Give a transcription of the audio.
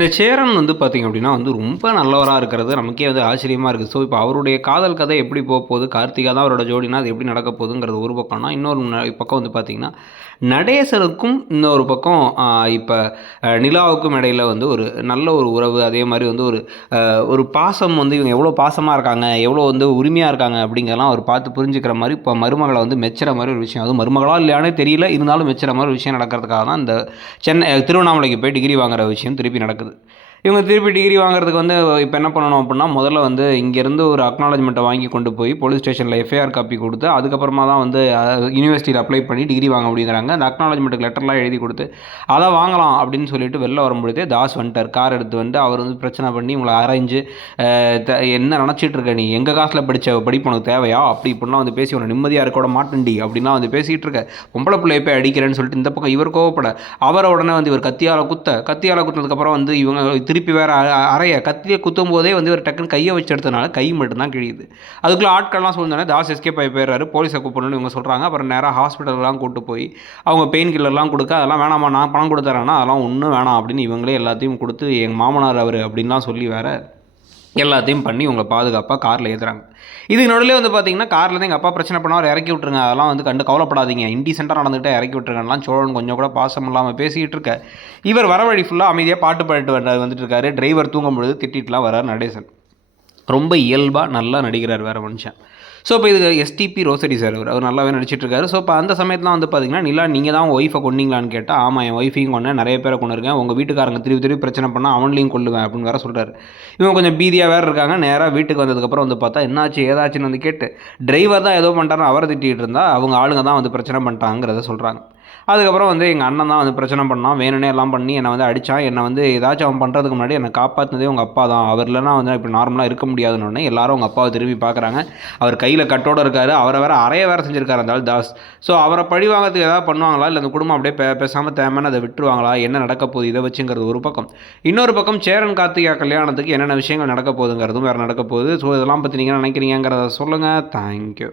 இந்த சேரன் வந்து பார்த்திங்க அப்படின்னா வந்து ரொம்ப நல்லவராக இருக்கிறது. நமக்கே வந்து ஆச்சரியமாக இருக்குது ஸோ இப்போ அவருடைய காதல் கதை எப்படி போக போகுது? கார்த்திகா தான் அவரோட ஜோடினா அது எப்படி நடக்க போகுதுங்கிறது ஒரு பக்கம்னா இன்னொரு பக்கம் வந்து பார்த்திங்கன்னா நடேசருக்கும் இன்னொரு பக்கம் இப்போ நிலாவுக்கும் இடையில வந்து ஒரு நல்ல ஒரு உறவு. அதே மாதிரி வந்து ஒரு ஒரு பாசம் வந்து இவங்க எவ்வளோ பாசமாக இருக்காங்க எவ்வளோ வந்து உரிமையாக இருக்காங்க அப்படிங்கிறலாம் அவர் பார்த்து புரிஞ்சுக்கிற மாதிரி இப்போ மருமகளை வந்து மெச்சுற மாதிரி ஒரு விஷயம். அதுவும் மருமகளா இல்லையானே தெரியல. இருந்தாலும் மெச்சுற மாதிரி ஒரு விஷயம் நடக்கிறதுக்காக தான் இந்த சென்னை திருவண்ணாமலைக்கு போய் டிகிரி வாங்குற விஷயம் திருப்பி நடக்குது. പറയുന്നത് இவங்க திருப்பி டிகிரி வாங்குறதுக்கு வந்து இப்போ என்ன பண்ணணும் அப்படின்னா முதல்ல வந்து இங்கேருந்து ஒரு அக்னாலஜ்மெண்ட்டை வாங்கி கொண்டு போய் போலீஸ் ஸ்டேஷனில் எஃப்ஐஆர் காப்பி கொடுத்து அதுக்கப்புறமா தான் வந்து யூனிவர்சிட்டியில் அப்ளை பண்ணி டிகிரி வாங்க அப்படிங்கிறாங்க. அந்த அக்னாலஜ்மெண்ட்டுக்கு லெட்டர்லாம் எழுதி கொடுத்து அதை வாங்கலாம் அப்படின்னு சொல்லிட்டு வெளில வரும்பொழுதே தாஸ் வந்துட்டார். கார் எடுத்து வந்து அவர் வந்து பிரச்சனை பண்ணி உங்களை அரைஞ்சு என்ன நினச்சிட்டு இருக்க நீ? எங்கள் காசில் படித்த படிப்பு உனக்கு தேவையா? அப்படி இப்படிலாம் வந்து பேசி உன்னை நிம்மதியாக இருக்க கூட மாட்டேன்டி அப்படின்லாம் வந்து பேசிகிட்டு இருக்க. பொம்பளை பிள்ளைய போய் அடிக்கிறேன்னு சொல்லிட்டு இந்த பக்கம் இவர் கோவப்பட அவரை உடனே வந்து இவர் கத்தியால் குத்த. கத்தியால் குத்தினதுக்கப்புறம் வந்து இவங்க திருப்பி வேறு அ- அறைய கத்தியை குத்தும் போதே வந்து ஒரு டக்குன்னு கையை வச்சு எடுத்தனால கை மட்டும்தான் கிழியுது. அதுக்குள்ளே ஆட்கள்லாம் சொல்லிருந்தானே தாஸ் எஸ்கேப் ஆகி போயிடுறாரு. போலீஸை கூப்பிடணும்னு இவங்க சொல்கிறாங்க அப்புறம் நேராக ஹாஸ்பிட்டல்லாம் கூட்டு போய் அவங்க பெயின் கில்லர்லாம் கொடுக்க அதெல்லாம் வேணாமா நான் பணம் கொடுத்துறேன்னா அதெல்லாம் ஒன்றும் வேணாம் அப்படின்னு இவங்களே எல்லாத்தையும் கொடுத்து எங்கள் மாமனார் அவர் அப்படின்லாம் சொல்லி வேறு எல்லாத்தையும் பண்ணி உங்களை பாதுகாப்பாக காரில் ஏற்றுறாங்க இதுக்கு நடுவில் வந்து பார்த்தீங்கன்னா காரில் தான் எங்கள் அப்பா பிரச்சனை பண்ணார் இறக்கி விட்ருங்க அதெல்லாம் வந்து கண்டு கவலைப்படாதீங்க. இன்டீசெண்டாக நடந்துகிட்டே இறக்கி விட்ருங்கலாம் சோழன் கொஞ்சம் கூட பாசம் இல்லாமல் பேசிக்கிட்டு இருக்க. இவர் வர வழி ஃபுல்லாக அமைதியாக பாட்டு பாடிட்டு வர வந்துட்டு இருக்காரு. டிரைவர் தூங்கும் பொழுது திட்டிட்டுலாம் வரார் நடேசன். ரொம்ப இயல்பாக நல்லா நடிக்கிறார் வேறு மனுஷன். ஸோ இப்போ இது எஸ்டிபி ரோசரி சார் அவர் அவர் நல்லாவே நடிச்சிட்ருக்காரு. ஸோ இப்போ அந்த சமயத்தில் வந்து பார்த்தீங்கன்னா நிலா நீங்கள் தான் ஒய்ஃபை கொண்டீங்களான்னு கேட்டால் ஆமாம் என் ஒய்ஃபையும் கொண்டேன் நிறைய பேரை கொண்டு இருக்கேன் உங்கள் வீட்டுக்காரங்க திருப்பி திருப்பி பிரச்சனை பண்ணால் அவன்லையும் கொள்ளுவேன் அப்படின்னு வேறு சொல்கிறாரு இவன் கொஞ்சம் பீதியாக வேறு இருக்காங்க. நேராக வீட்டுக்கு வந்ததுக்கப்புறம் வந்து பார்த்தா என்னாச்சு ஏதாச்சுன்னு வந்து கேட்டு டிரைவர் தான் ஏதோ பண்ணுறாங்க அவரை திட்டிகிட்டு இருந்தால் அவங்க ஆளுங்க தான் வந்து பிரச்சனை பண்ணிட்டாங்கிறத சொல்கிறாங்க அதுக்கப்புறம் வந்து எங்கள் அண்ணன் தான் வந்து பிரச்சனை பண்ணான். வேணும்னே எல்லாம் பண்ணி என்னை வந்து அடித்தான் என்னை வந்து ஏதாச்சும் அவன் பண்ணுறதுக்கு முன்னாடி என்னை காப்பாற்றினதே உங்கள் அப்பா தான். அவர் இல்லைனா வந்து இப்படி நார்மலாக இருக்க முடியாதுன்னு எல்லாரும் உங்கள் அப்பாவை திரும்பி பார்க்குறாங்க. அவர் கையில் கட்டோட இருக்கார். அவரை வேறு அறைய வேற செஞ்சிருக்காரு அந்த தாஸ். ஸோ அவரை பழி வாங்கிறதுக்கு ஏதாவது பண்ணுவாங்களா? இல்லை அந்த குடும்பம் அப்படியே பே பேசாமல் தேவையான அதை விட்டுருவாங்களா? என்ன நடக்க போகுது? இதை வச்சுங்கிறது ஒரு பக்கம். இன்னொரு பக்கம் சேரன் கார்த்திகா கல்யாணத்துக்கு என்னென்ன விஷயங்கள் நடக்க போகுதுங்கிறதும் வேறு நடக்க போகுது. ஸோ இதெல்லாம் பற்றி நீங்கள் நினைக்கிறீங்கிறத சொல்லுங்கள் தேங்க்யூ